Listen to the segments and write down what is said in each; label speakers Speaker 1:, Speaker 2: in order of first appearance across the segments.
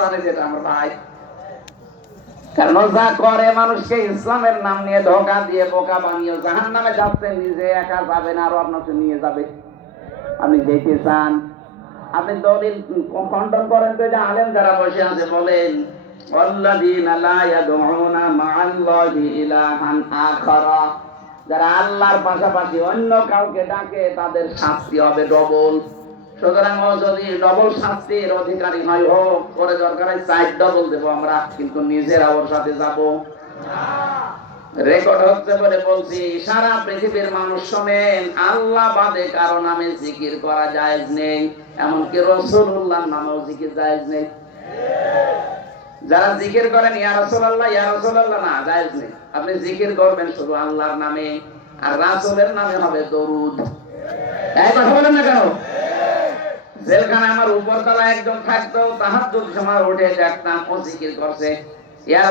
Speaker 1: জানে আমার ভাই। কারণ যা করে মানুষকে ইসলামের নাম নিয়ে ধোকা দিয়ে বোকা বানিয়ে জাহান নামে যাচ্ছে, নিজে একা যাবেন আরও আপনাকে নিয়ে যাবে। আপনি চান আপনি দলিল খণ্ডন করেন তো যে আলেম যারা বসে আছে, বলেন যারা আল্লাহর পাশাপাশি অন্য কাউকে ডাকে, তাদের শাস্তি হবে ডবল। সুতরাং ও যদি ডবল শাস্তির অধিকারী হয় হোক পরে দরকার হয় সাইড ডবল দেবো আমরা, কিন্তু নিজেরা ওর সাথে যাব। রেকর্ড হচ্ছে বলে বলছি, সারা পৃথিবীর মানুষ শোনেন, আল্লাহ বাদে কারও নামে জিকির করা জায়েজ নেই, এমনকি রসুল্লাহ নামেও জিকির জায়েজ নেই। যারা জিকির করেন, ইয়া রাসূলুল্লাহ ইয়া রাসূলুল্লাহ, না, জায়েজ নেই। আপনি জিকির করবেন শুধু আল্লাহর নামে, আর রাসূলের নামে হবে দরুদ। এই কথা আমার একজন থাকতো তাহাজ্জুদ সময় উঠে দেখতাম ও জিকির করছে। ইয়া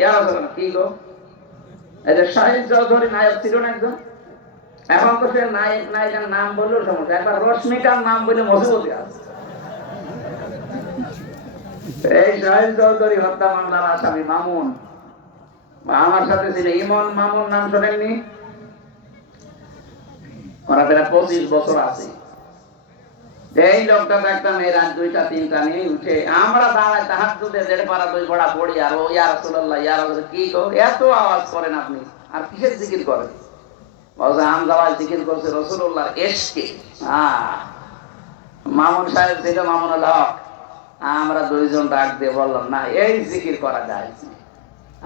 Speaker 1: ইয়া কি গো? শাহিদ চৌধুরী নায়ক ছিল না একজন? এখন তো সে নায়ক, নায়িকার নাম বললেও সমস্যা, একবার রশ্মিকার নাম বলে মজবুতি আছে। এই শাহিদ চৌধুরী হত্যা মামলার আসামি মামুন। আমার সাথে ছিল ইমন মামুন, নাম শোনেননি? ওরা প্রায় পঁচিশ বছর আছে। এই লোকটা রাত দুইটা, তিনটা নিয়ে উঠে, আমরা দাঁড়ায় তাহার দুধে দেড় দুই পড়া, আর ও ইয়ার ইয়ার কি এত আওয়াজ করেন আপনি, আর কিসের জিকির করেন? মামুন সাহেব ছিল আমরা দুইজন ডাক দিয়ে বললাম, না, এই জিকির করা যায়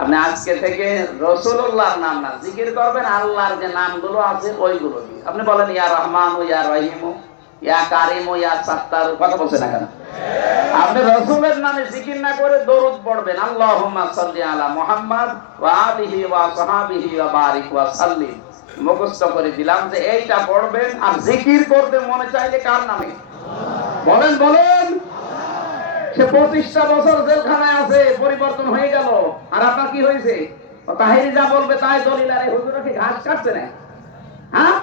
Speaker 1: আপনি আজকে থেকে রসুল্লাহর নাম না জিকির করবেন, আল্লাহর যে নামগুলো আছে, ওইগুলো আপনি বলেন, ইয়া রহমান ও ইয়া রহিম। ইয়া করে দিলাম যে এইটা পড়বেন আর জিকির করতে মনে চাইলে কার নামে? বলেন বলেন। সে পঁচিশটা বছর জেলখানায় আছে, পরিবর্তন হয়ে গেল। আর আপনার কি হয়েছে? তাহিরি যা বলবে তাই দলিল। আর হুজুরা কি ঘাস কাটছে না হ্যাঁ?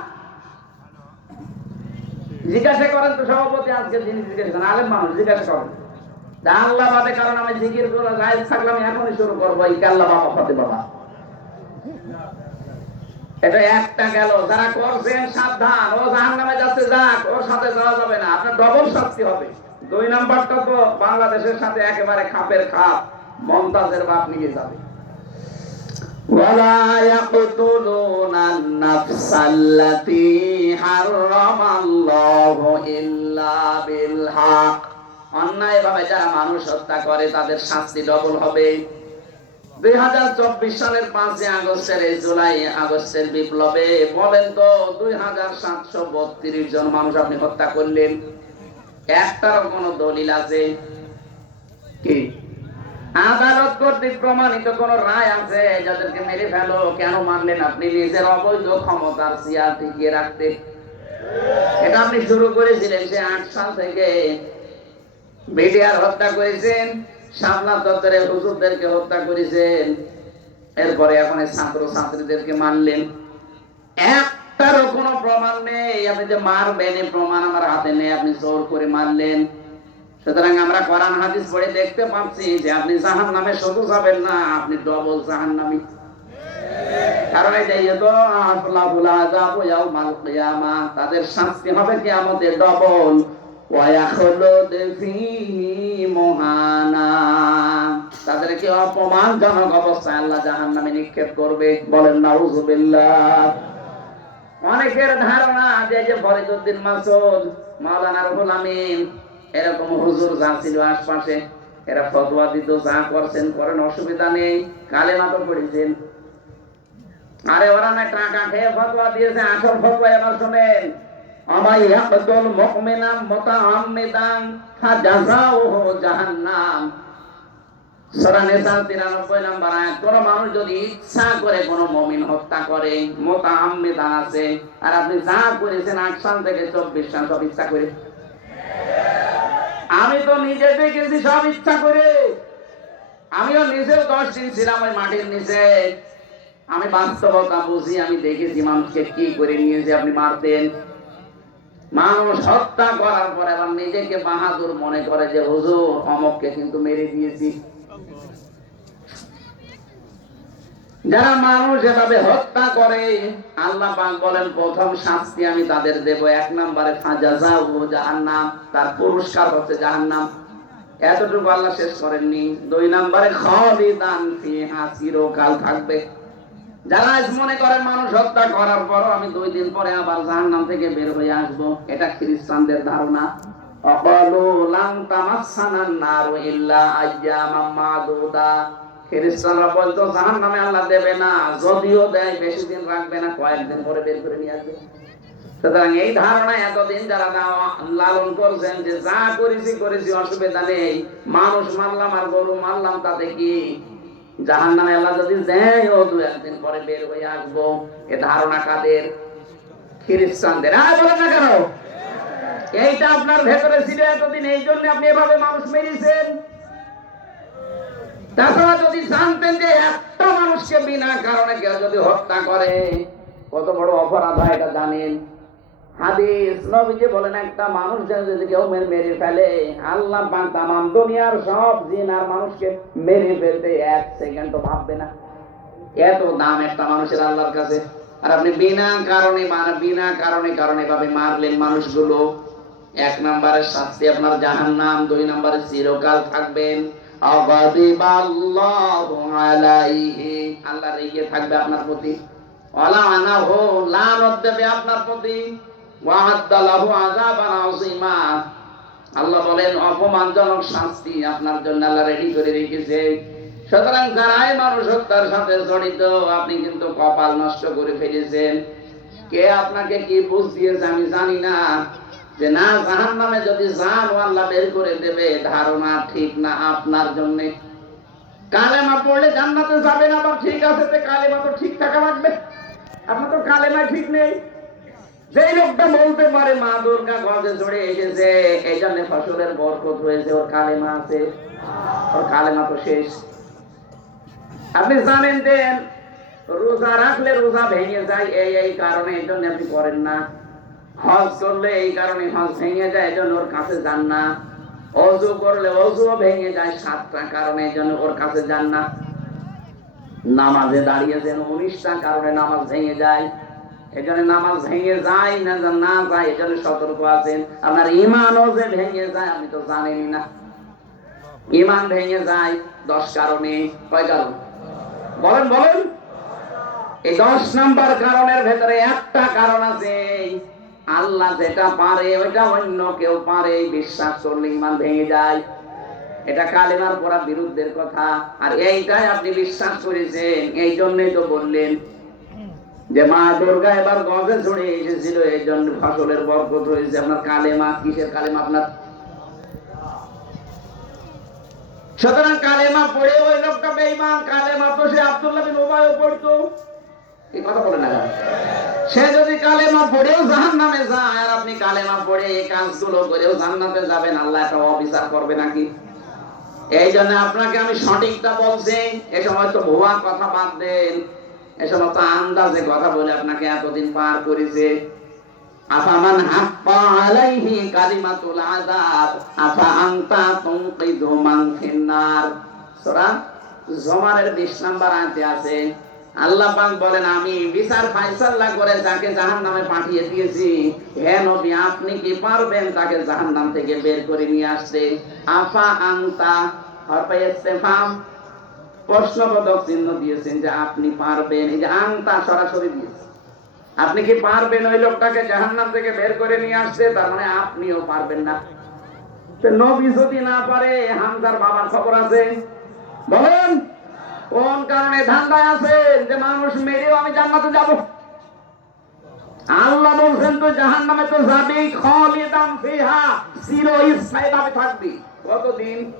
Speaker 1: জিজ্ঞাসা করেন তো সভাপতি, আজকে যিনি জিজ্ঞাসা করেন, আলেম মানুষ, জিজ্ঞাসা করেন। আল্লাহ বাদে কারণ আমি জিকির করে গায়ে থাকলাম এখনই শুরু করব, এই কাল্লা বাবা বাবা। এটা একটা গেল, যারা করছেন সাবধান, ও জাহান নামে যাচ্ছে যাক, ওর সাথে যাওয়া যাবে না, আপনার ডবল শাস্তি হবে। দুই নাম্বারটা তো বাংলাদেশের সাথে একেবারে খাপের খাপ, মমতাজের বাপ নিয়ে যাবে। ولا يقتلون النفس التي حرم الله إلا بالحق অন্যায়ভাবে যারা মানুষ হত্যা করে তাদের শাস্তি ডবল হবে দুই হাজার চব্বিশ সালের পাঁচই আগস্টের এই জুলাই আগস্টের বিপ্লবে বলেন তো দুই হাজার সাতশো বত্রিশ জন মানুষ আপনি হত্যা করলেন একটারও কোনো দলিল আছে কি আদালত কর্তৃক প্রমাণিত কোন রায় আছে যাদেরকে মেরে ফেলো? কেন মানলেন আপনি? নিজের অবৈধ ক্ষমতার সিয়া টিকিয়ে রাখতে। এটা আপনি শুরু করেছিলেন সে আট সাল থেকে। বিডিআর হত্যা করেছেন শামলা দপ্তরে হুজুরদেরকে হত্যা করেছেন। এরপরে এখন ছাত্র ছাত্রীদেরকে মানলেন একটারও কোনো প্রমাণ নেই। আপনি যে মারবেন প্রমাণ আমার হাতে নেই। আপনি জোর করে মারলেন। সুতরাং আমরা কোরআন, হাদিস পড়ে দেখতে পাচ্ছি যে আপনি জাহান নামে শুধু যাবেন না, আপনি ডবল জাহান নামি কারণ তো যাব ইয়াউমাল কিয়ামা, তাদের শাস্তি হবে ডবল তাদেরকে অপমানজনক অবস্থায় আল্লাহ নিক্ষেপ করবে। বলেন নাউজুবিল্লাহ অনেকের ধারণা যে যে ফরিদুদ্দিন মাসুদ, মাওলানা রুহুল আমিন এরকম হুজুর যা ছিল আশপাশে, এরা ফতোয়া দিত, যা করছেন করেন, অসুবিধা নেই কালেমা তো পড়েছেন। আরে ওরা না টাকা খেয়ে ফতোয়া দিয়েছে, আসল ফতোয়া এবার শোনেন। জাহান্নাম। সূরা নিসা 93 নম্বর আয়াত, কোন মানুষ যদি ইচ্ছা করে কোন মুমিন হত্যা করে, মুতাআম্মিদান আছে, আর আপনি যা করেছেন 8 সাল থেকে 24 সাল সব ইচ্ছা করে। আমি তো নিজে দেখেছি, সব ইচ্ছা করে। আমিও নিজেও দশ দিন ছিলাম ওই মাটির নিচে। আমি বাস্তবতা বুঝি, আমি দেখেছি মানুষকে কি করে নিয়েছে আপনি মারতেন। মানুষ হত্যা করার পরে আবার নিজেকে বাহাদুর মনে করে যে, হুজুর, অমককে কিন্তু মেরে দিয়েছি। যারা মানুষ এভাবে হত্যা করে, আল্লাহ পাক বলেন, প্রথম শাস্তি আমি তাদের দেব। এক নম্বরে জাহান্নাম, তার পুরস্কার হচ্ছে জাহান্নাম। এতটুকু আল্লাহ শেষ করেননি। দুই নম্বরে, খালিদান ফিহা চিরকাল থাকবে। যারা মনে করে মানুষ হত্যা করার পর আমি দুই দিন পরে আবার জাহান্নাম থেকে বের হয়ে আসব, এটা খ্রিস্টানদের ধারণা। অকলু লাম তামাসসানান নারু ইল্লা আইয়ামাম মাদুদা। খ্রিস্টানরা বলতো, জাহান্নামে আল্লাহ দেবে না, যদিও দেয় বেশি দিন রাখবে না, কয়েকদিন পরে বের করে নিয়ে আসবে। সুতরাং এই ধারণা এতদিন যারা লালন করছেন যে যা করেছি করেছি, অসুবিধা নেই, মানুষ মারলাম আর গরু মারলাম, তাতে কি? জাহান নামে আল্লাহ যদি দেয় দু একদিন পরে বের হয়ে আসব। এ ধারণা কাদের? খ্রিস্টানদের আর বলেন না কেন? এইটা আপনার ভেতরে ছিল এতদিন, এই জন্য আপনি এভাবে মানুষ মেরেছেন। তাছাড়া যদি জানতেন যে একটা মানুষকে বিনা কারণে কেউ যদি হত্যা করে, কত বড় অপরাধ হয় এটা জানেন? হাদিস বলেন, একটা মানুষ যদি কেউ মেরে ফেলে, আল্লাহ তামাম দুনিয়ার সব জিন আর মানুষকে মেরে ফেলতে এক সেকেন্ডও ভাববে না। এত দাম একটা মানুষের আল্লাহর কাছে। আর আপনি বিনা কারণে বিনা কারণে কারণে ভাবে মারলেন মানুষগুলো, এক নম্বরের শাস্তি আপনার জাহান্নাম, দুই নম্বরে চিরকাল থাকবেন। আল্লাহ রেগে থাকবে আপনার প্রতি। দেবে আপনার প্রতি। আল্লাহ বলেন, অপমানজনক শাস্তি আপনার জন্য আল্লাহ রেডি করে রেখেছে। সুতরাং যারাই মানুষ হত্যার সাথে জড়িত, আপনি কিন্তু কপাল নষ্ট করে ফেলেছেন। কে আপনাকে কি বুঝ দিয়েছে আমি জানি না। যে না জাহান নামে যদি জান আল্লাহ বের করে দেবে, ধারণা ঠিক না আপনার জন্য। কালেমা পড়লে জান্নাতে যাবেন আবার ঠিক আছে তো কালেমা তো ঠিক থাকা লাগবে। আপনার তো কালেমা ঠিক নেই। যেই লোকটা বলতে পারে, মা দুর্গা গজে চড়ে এসেছে এই জন্য ফসলের বরকত হয়েছে, ওর কালেমা আছে। ওর কালেমা তো শেষ। আপনি জানেন যে রোজা রাখলে রোজা ভেঙে যায়, এই এই কারণে এই জন্য আপনি করেন না। হজ করলে এই কারণে হজ ভেঙে যায়, এই জন্য ওর কাছে যান না। অজু করলে অজুও ভেঙে যায় সাতটা কারণে, এই জন্য ওর কাছে যান না। নামাজে দাঁড়িয়েছেন উনিশটা কারণে নামাজ ভেঙে যায়। এই নামাজ ভেঙে যায় না না যায়, এই সতর্ক আছেন। আপনার ইমানও যে ভেঙে যায় আপনি তো জানেনই না। ইমান ভেঙে যায় দশ কারণে। কয় কারণ? বলেন বলেন। এই দশ নাম্বার কারণের ভেতরে একটা কারণ আছে। আল্লাহ যেটা পারে, ওইটা অন্য কেউ পারে, বিশ্বাস করলে ইমান ভেঙে যায়। এটা কালেমার পড়া বিরুদ্ধের কথা। আর এইটাই আপনি বিশ্বাস করেছেন এই জন্যই তো বললেন যে মা দুর্গা এবার গজে ছড়ে এসেছিল এই জন্য ফসলের বরকত হয়েছে। আপনার কালেমা, কিসের কালেমা আপনার? সুতরাং কালেমা পড়ে ওই লোকটা বেঈমান, কালেমা তো সে আব্দুল্লাহ বিন উবাইও পড়তো। সে যদি কালেমা পড়েও জাহান নামে যায়, আর আপনি কালেমা পড়ে এই কাজগুলো করেও জান্নাতে যাবেন, আল্লাহ একটা অবিচার করবে নাকি? এই জন্য আপনাকে আমি সঠিকটা বলছি, এ সময় তো ভুয়া কথা বাদ দেন। এ সময় তো আন্দাজে কথা বলে আপনাকে এতদিন পার করেছে। আফামান হাক্কা আলাইহি কালিমাতুল আযাব, আফা আনতা তুনকিযু মান ফিন্নার সূরা জমারের 20 নাম্বার আয়াতে আছে আল্লাহ পাক বলেন, আমি বিচার ফায়সালা করে যাকে জাহান্নামে পাঠিয়ে দিয়েছি নবী, আপনি কি পারবেন তাকে জাহান্নাম থেকে বের করে নিয়ে আসতে? আফা ইস্তেফাম, প্রশ্নবোধক চিহ্ন দিয়েছেন যে আপনি পারবেন। এই যে আনতা সরাসরি দিয়েছে। আপনি কি পারবেন ওই লোকটাকে জাহান্নাম থেকে বের করে নিয়ে আসতে? তার মানে আপনিও পারবেন না। নবী যদি না পারে, হামজার বাবার খবর আছে। বলেন কোন কারণে ধান্দায় আছেন যে মানুষ মেরেও আমি জান্নাতে যাব? আল্লাহ বলছেন, তো জাহান্নামে তো যাবি, খালিদান ফিহা চিরস্থায়ী ভাবে থাকবি। কতদিন?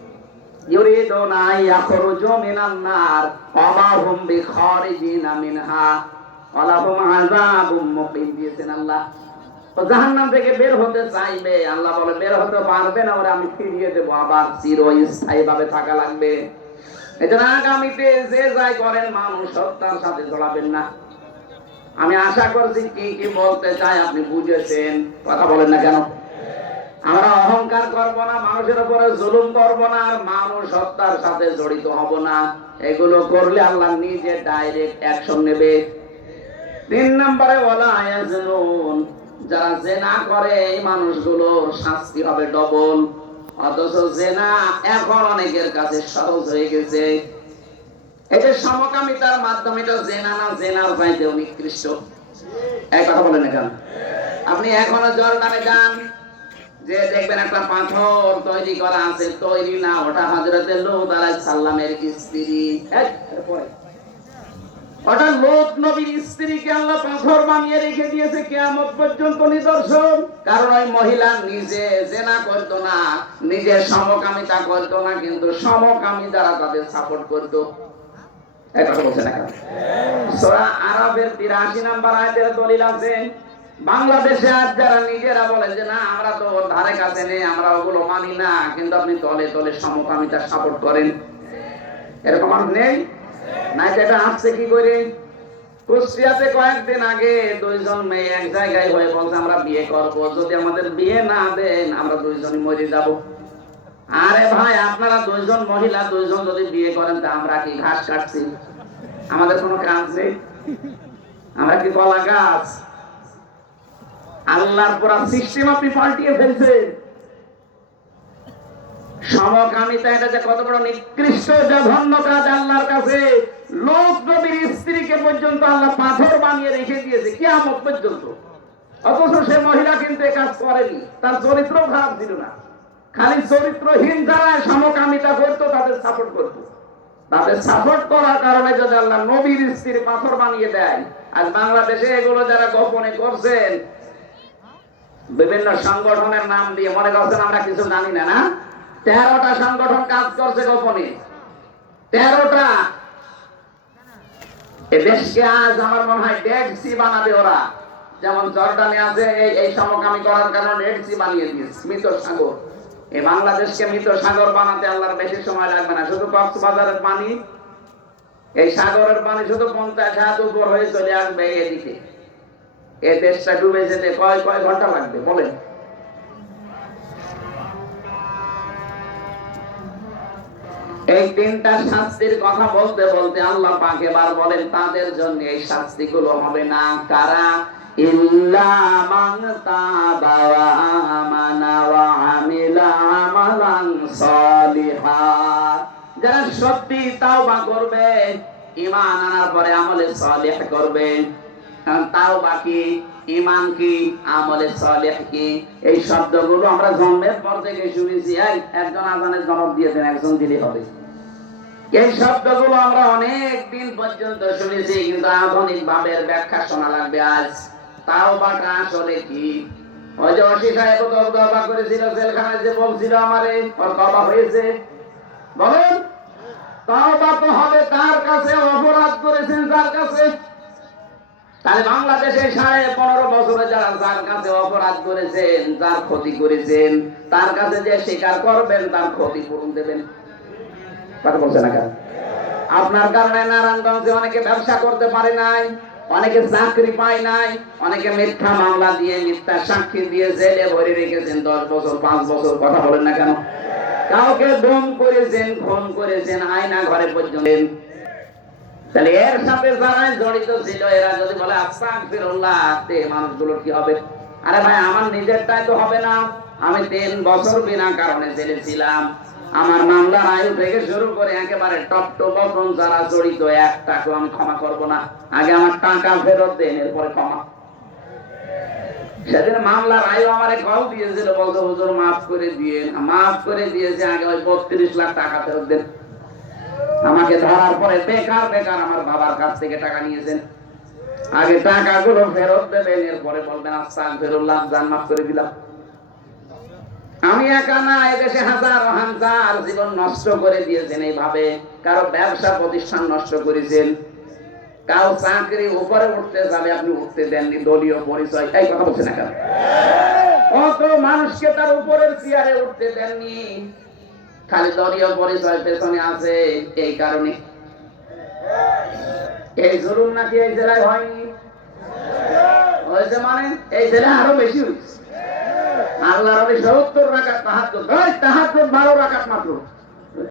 Speaker 1: থাকা লাগবে। আগামীতে যে যাই করেন মানুষ, সত্তার সাথে জড়াবেন না। আমি আশা করছি কি কি বলতে চাই আপনি বুঝেছেন। কথা বলেন না কেন? আমরা অহংকার করব না, মানুষের উপরে জুলুম করব না, আর মানুষ সাথে জড়িত হব না। এগুলো করলে আল্লাহ নিজে ডাইরেক্ট অ্যাকশন নেবে। তিন নম্বরে বলা যারা জেনা করে, এই মানুষগুলোর শাস্তি হবে ডবল। অথচ জেনা এখন অনেকের কাছে সহজ হয়ে গেছে। যে সমকামিতার মাধ্যমে এটা জেনা না জেনার নিকৃষ্ট। এক কথা বলেন আপনি এখনও জর্ডানে যান যে দেখবেন একটা পাথর তৈরি করা আছে তৈরি না ওটা হজরতের লোক আলাইহিস সাল্লামের স্ত্রী। এই, এরপরে। ওটা লোক নবীর স্ত্রীকে আল্লাহ পাথর বানিয়ে রেখে দিয়েছে কেয়ামত পর্যন্ত নিদর্শন। কারণ ওই মহিলা নিজে জেনা করতো না নিজে সমকামিতা করতো না, কিন্তু সমকামী দ্বারা তাদের সাপোর্ট করতো। এই কথা বলছে না কেন? সূরা আরবের 83 নাম্বার আয়াতের দলিল আছে, বাংলাদেশে আজ যারা নিজেরা বলে যে, না, আমরা তো ধারে কাছে নেই, আমরা ওগুলো মানি না, কিন্তু আপনি তলে তলে সমকামিতা সাপোর্ট করেন। এরকম আর নেই। আসছে কি করে? কুষ্টিয়াতে কয়েকদিন আগে দুইজন মেয়ে এক জায়গায় হয়ে বলছে, আমরা বিয়ে করব। যদি আমাদের বিয়ে না দেন, আমরা দুইজনই মরে যাব। আরে ভাই, আপনারা দুইজন মহিলা, দুইজন যদি বিয়ে করেন, তা আমরা কি ঘাস কাটছি? আমাদের কোনো কাজ নেই। আমরা কি কলা গাছ? আল্লাহর পুরা সিস্টেম আপনি পাল্টিয়ে ফেলছেন সমকামিতা এটা যে কত বড় নিকৃষ্ট জঘন্য কাজ আল্লাহর কাছে। লোক নবীর স্ত্রীকে পর্যন্ত আল্লাহ পাথর বানিয়ে রেখে দিয়েছে, কিয়ামত পর্যন্ত। অথচ সে মহিলা কিন্তু কাজ করেনি, তার চরিত্র খারাপ ছিল না। খালি চরিত্রহীন যারা সমকামিতা করতো, তাদের সাপোর্ট করতো। তাদের সাপোর্ট করার কারণে যদি আল্লাহ নবীর স্ত্রী পাথর বানিয়ে দেয়, আজ বাংলাদেশে এগুলো যারা গোপনে করছেন, বিভিন্ন সংগঠনের নাম দিয়ে মনে করছেন আমরা কিছু জানি না না? তেরোটা সংগঠন কাজ করছে গোপনে। তেরোটা। দেশকে আজ আমার মনে হয় ডেড বানাবে ওরা। যেমন জর্ডানে আছে, এই এই সমকামী করার কারণে ডেড বানিয়ে দিয়েছে, মৃত সাগর। এই বাংলাদেশকে মৃত সাগর বানাতে আল্লাহর বেশি সময় লাগবে না। শুধু কক্সবাজারের পানি, এই সাগরের পানি শুধু পঞ্চাশ হাত উপর হয়ে চলে আসবে এদিকে। এ দেশটা ডুবে যেতে কয় কয় ঘণ্টা লাগবে? বলেন। এই তিনটা শাস্তির কথা বলতে বলতে আল্লাহ পাক এবার বলেন, তাদের জন্য এই শাস্তিগুলো হবে না। কারা? যারা সত্যি তাওবা করবে, ঈমান আনার পরে আমলে সালিহ করবে। তাও বাকি ইমান কি, আমলে সালেহ কি? এই শব্দগুলো আমরা জন্মের পর থেকে শুনেছি। একজন আজানের জবাব দিয়েছেন, একজন দিলে হবে। এই শব্দগুলো আমরা অনেক দিন পর্যন্ত শুনেছি, কিন্তু আধুনিক ভাবের ব্যাখ্যা শোনা লাগবে আজ। তাও বাটা আসলে কি? ওই যে অসি সাহেব তবা করেছিল, জেলখানায় যে বলছিল আমারে, ওর কবা হয়েছে। বলেন, তাও তো হবে, তার কাছে অপরাধ করেছেন, তার কাছে তাহলে বাংলাদেশে সাড়ে পনেরো বছরে যারা কাছে অপরাধ করেছেন ক্ষতি করেছেন, তার কাছে যে স্বীকার করবেন, তার দেবেন কথা বলছে না কেন? আপনার কারণে নারায়ণগঞ্জে অনেকে ব্যবসা করতে পারে নাই, অনেকে চাকরি পায় নাই, অনেকে মিথ্যা মামলা দিয়ে, মিথ্যা সাক্ষী দিয়ে জেলে ভরে রেখেছেন দশ বছর, পাঁচ বছর, কথা বলেন না কেন কাউকে দম করেছেন, খুন করেছেন, আয়না ঘরে পর্যন্ত তাহলে এর সাথে যারা জড়িত ছিল এরা। যদি বলে আস্তাগফিরুল্লাহ মানুষগুলোর কি হবে? আরে ভাই, আমার নিজেরটাই তো হবে না। আমি তিন বছর বিনা কারণে জেলে ছিলাম। আমার মামলার আয়ু থেকে শুরু করে একেবারে টপ টপ যারা জড়িত একটাকে আমি ক্ষমা করব না। আগে আমার টাকা ফেরত দেন, এরপরে ক্ষমা। সেদিন মামলার আয়ু আমারে কল দিয়েছিল বলতো হুজুর, মাফ করে দিয়ে মাফ করে দিয়েছে, আগে ওই বত্রিশ লাখ টাকা ফেরত দেন। আমাকে ধরার পরে বেকার বেকার আমার বাবার কাছ থেকে টাকা নিয়েছেন। আগে টাকাগুলো ফেরত দেবেন, এরপরে বলবেন আস্তাক ফেরুল্লাহ মাফ করে দিলাম। আমি একা না, এদেশে হাজার হাজার জীবন নষ্ট করে দিয়েছেন এইভাবে। কারও ব্যবসা, প্রতিষ্ঠান নষ্ট করেছেন। কাউ চাকরি উপরে উঠতে যাবে, আপনি উঠতে দেননি, দলীয় পরিচয়। এই কথা বলছেন কত মানুষকে তার উপরের চেয়ারে উঠতে দেননি। খালি দলীয় পরিচয় পেছনে আছে, এই কারণে। এই জুলুম নাকি এই জেলায় হয়নি? হয়েছে মানে এই জেলায় আরও বেশি হয়েছে। আল্লাহ রবি সত্তর রাখাত তাহাত্তর তাহাত্তর বারো রাখাত মাত্র।